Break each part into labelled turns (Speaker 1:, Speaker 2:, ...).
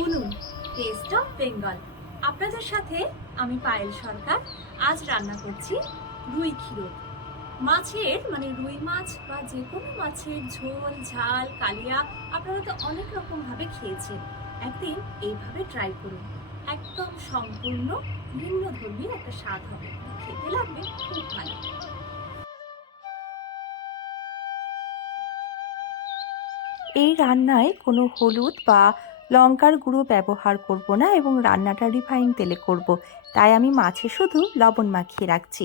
Speaker 1: শুনুন test of Bengal আপনাদের সাথে আমি পায়েল সরকার, আজ রান্না করছি রুই ক্ষীরোদ মাছের মানে রুই মাছ বা যে কোনো মাছের ঝোল, ঝাল, কালিয়া, আপনারা তো অনেক রকম ভাবে খেয়েছেন। একদিন এইভাবে ট্রাই করুন। একদম সম্পূর্ণ ভিন্ন ধর্মী একটা স্বাদ হবে। খেতে লাগবে খুব ভালো।
Speaker 2: এই রান্নায় কোনো হলুদ বা লঙ্কার গুঁড়ো ব্যবহার করব না এবং রান্নাটা রিফাইন তেলে করব। তাই আমি মাছে শুধু লবণ মাখিয়ে রাখছি।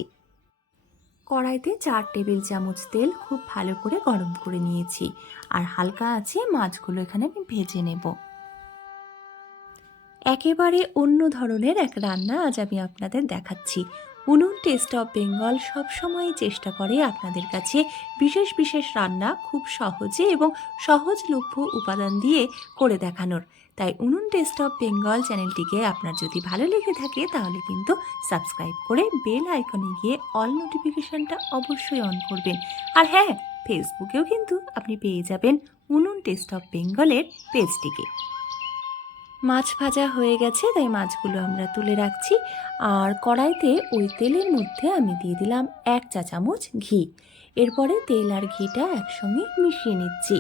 Speaker 2: কড়াইতে চার টেবিল চামচ তেল খুব ভালো করে গরম করে নিয়েছি। আর হালকা আছে মাছগুলো এখানে আমি ভেজে নেব। একেবারে অন্য ধরনের এক রান্না আজ আমি আপনাদের দেখাচ্ছি। উনুন টেস্ট অফ বেঙ্গল সবসময়ই চেষ্টা করে আপনাদের কাছে বিশেষ বিশেষ রান্না খুব সহজে এবং সহজলভ্য উপাদান দিয়ে করে দেখানোর। তাই উনুন টেস্ট অফ বেঙ্গল চ্যানেলটিকে আপনার যদি ভালো লেগে থাকে তাহলে কিন্তু সাবস্ক্রাইব করে বেল আইকনে গিয়ে অল নোটিফিকেশনটা অবশ্যই অন করবেন। আর হ্যাঁ ফেসবুকেও কিন্তু আপনি পেয়ে যাবেন উনুন টেস্ট অফ বেঙ্গলের পেজটিকে। মাছ ভাজা হয়ে গেছে, তাই মাছগুলো আমরা তুলে রাখছি। আর কড়াইতে ওই তেলের মধ্যে আমি দিয়ে দিলাম এক চা চামচ ঘি। এরপরে তেল আর ঘিটা একসঙ্গে মিশিয়ে নিচ্ছি।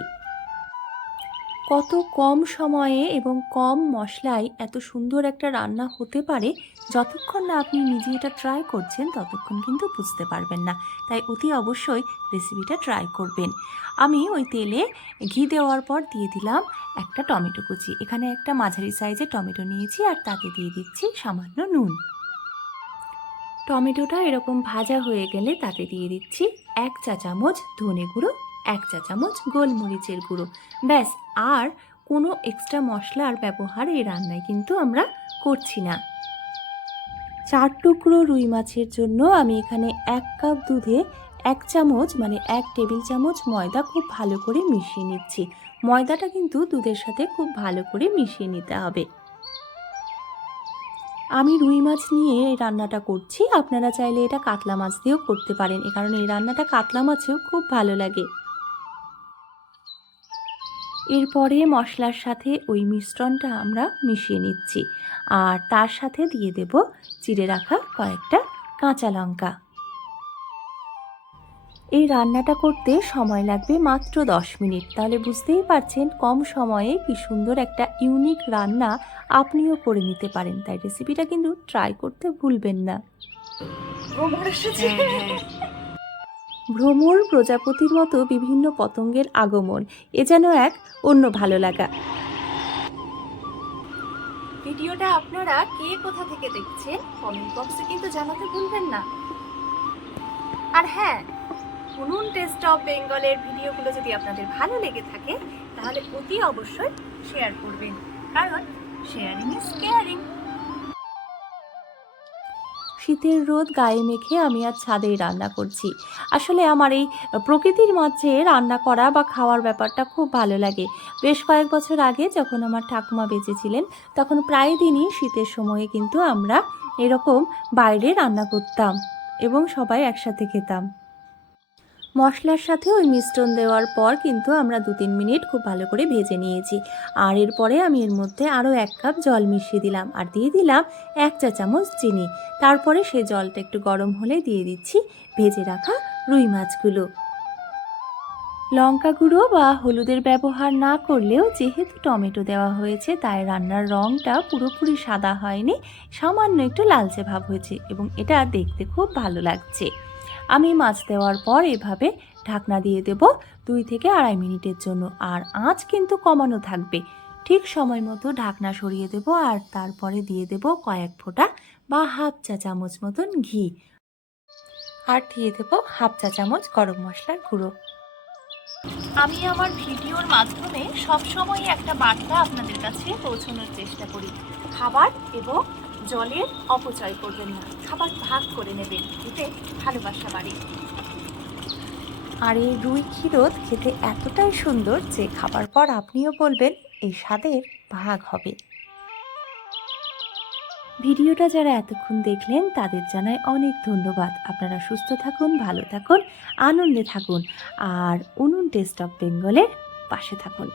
Speaker 2: কত কম সময়ে এবং কম মশলায় এত সুন্দর একটা রান্না হতে পারে, যতক্ষণ না আপনি নিজে এটা ট্রাই করছেন, ততক্ষণ কিন্তু বুঝতে পারবেন না। তাই অতি অবশ্যই রেসিপিটা ট্রাই করবেন। আমি ওই তেলে ঘি দেওয়ার পর দিয়ে দিলাম একটা টমেটো কুচি। এখানে একটা মাঝারি সাইজের টমেটো নিয়েছি আর তাতে দিয়ে দিচ্ছি সামান্য নুন। টমেটোটা এরকম ভাজা হয়ে গেলে তাতে দিয়ে দিচ্ছি এক চা চামচ ধনে গুঁড়ো এক চা চামচ গোলমরিচের গুঁড়ো। ব্যাস, আর কোনো এক্সট্রা মশলার ব্যবহার এই রান্নায় কিন্তু আমরা করছি না। চার টুকরো রুই মাছের জন্য আমি এখানে এক কাপ দুধে এক চামচ মানে এক টেবিল চামচ ময়দা খুব ভালো করে মিশিয়ে নিচ্ছি। ময়দাটা কিন্তু দুধের সাথে খুব ভালো করে মিশিয়ে নিতে হবে। আমি রুই মাছ নিয়ে এই রান্নাটা করছি। আপনারা চাইলে এটা কাতলা মাছ দিয়েও করতে পারেন। এ কারণে এই রান্নাটা কাতলা মাছেও খুব ভালো লাগে। এরপরে মশলার সাথে ওই মিশ্রণটা আমরা মিশিয়ে নিচ্ছি। আর তার সাথে দিয়ে দেব চিড়ে রাখা কয়েকটা কাঁচা লঙ্কা। এই রান্নাটা করতে সময় লাগবে মাত্র দশ মিনিট। তাহলে বুঝতেই পারছেন কম সময়ে কি সুন্দর একটা ইউনিক রান্না আপনিও করে নিতে পারেন। তাই রেসিপিটা কিন্তু ট্রাই করতে ভুলবেন না। ভ্রমর প্রজাপতির মতো বিভিন্ন পতঙ্গের আগমন। এ যেন এক অন্য ভালো লাগা।
Speaker 1: ভিডিওটা আপনারা কে কোথা থেকে দেখছেন? কমেন্ট বক্সে কিন্তু জানাতে ভুলবেন না। আর হ্যাঁ উনুন টেস্ট অফ বেঙ্গলের ভিডিওগুলো যদি আপনাদের ভালো লেগে থাকে, তাহলে অতি অবশ্যই শেয়ার করবেন। কারণ শেয়ারিং ইজ কেয়ারিং
Speaker 2: শীতের রোদ গায়ে মেখে আমি আর ছাদেই রান্না করছি। আসলে আমার এই প্রকৃতির মাঝে রান্না করা বা খাওয়ার ব্যাপারটা খুব ভালো লাগে। বেশ কয়েক বছর আগে যখন আমার ঠাকুমা বেঁচেছিলেন তখন প্রায় দিনই শীতের সময়ে কিন্তু আমরা এরকম বাইরে রান্না করতাম এবং সবাই একসাথে খেতাম। মশলার সাথে ওই মিশ্রণ দেওয়ার পর কিন্তু আমরা দু তিন মিনিট খুব ভালো করে ভেজে নিয়েছি। আর এরপরে আমি এর মধ্যে আরও এক কাপ জল মিশিয়ে দিলাম আর দিয়ে দিলাম এক চা চামচ চিনি। তারপরে সে জলটা একটু গরম হলে দিয়ে দিচ্ছি ভেজে রাখা রুই মাছগুলো। লঙ্কা গুঁড়ো বা হলুদের ব্যবহার না করলেও যেহেতু টমেটো দেওয়া হয়েছে, তাই রান্নার রঙটা পুরোপুরি সাদা হয়নি, সামান্য একটু লালচে ভাব হয়েছে এবং এটা দেখতে খুব ভালো লাগছে। আমি মাছ দেওয়ার পর এভাবে ঢাকনা দিয়ে দেব দুই থেকে আড়াই মিনিটের জন্য। আর আঁচ কিন্তু কমানো থাকবে। ঠিক সময় মতো ঢাকনা সরিয়ে দেব আর তারপরে দিয়ে দেব কয়েক ফোঁটা বা হাফ চা চামচ মতন ঘি। আর দিয়ে দেব হাফ চা চামচ গরম মশলার গুঁড়ো।
Speaker 1: আমি আমার ভিডিওর মাধ্যমে সবসময় একটা বার্তা আপনাদের কাছে পৌঁছানোর চেষ্টা করি। খাবার এবং জলের অপচয় করবেন না। খাবার ভাগ করে নেবেন, এতে ভালোবাসা বাড়ে।
Speaker 2: আর এই রুই ক্ষীরোদ খেতে এতটাই সুন্দর যে খাবার পর আপনিও বলবেন, এই স্বাদের ভাগ হবে। ভিডিওটা যারা এতক্ষণ দেখলেন, তাদের জানাই অনেক ধন্যবাদ। আপনারা সুস্থ থাকুন, ভালো থাকুন, আনন্দে থাকুন, আর উনুন টেস্ট অফ বেঙ্গলের পাশে থাকুন।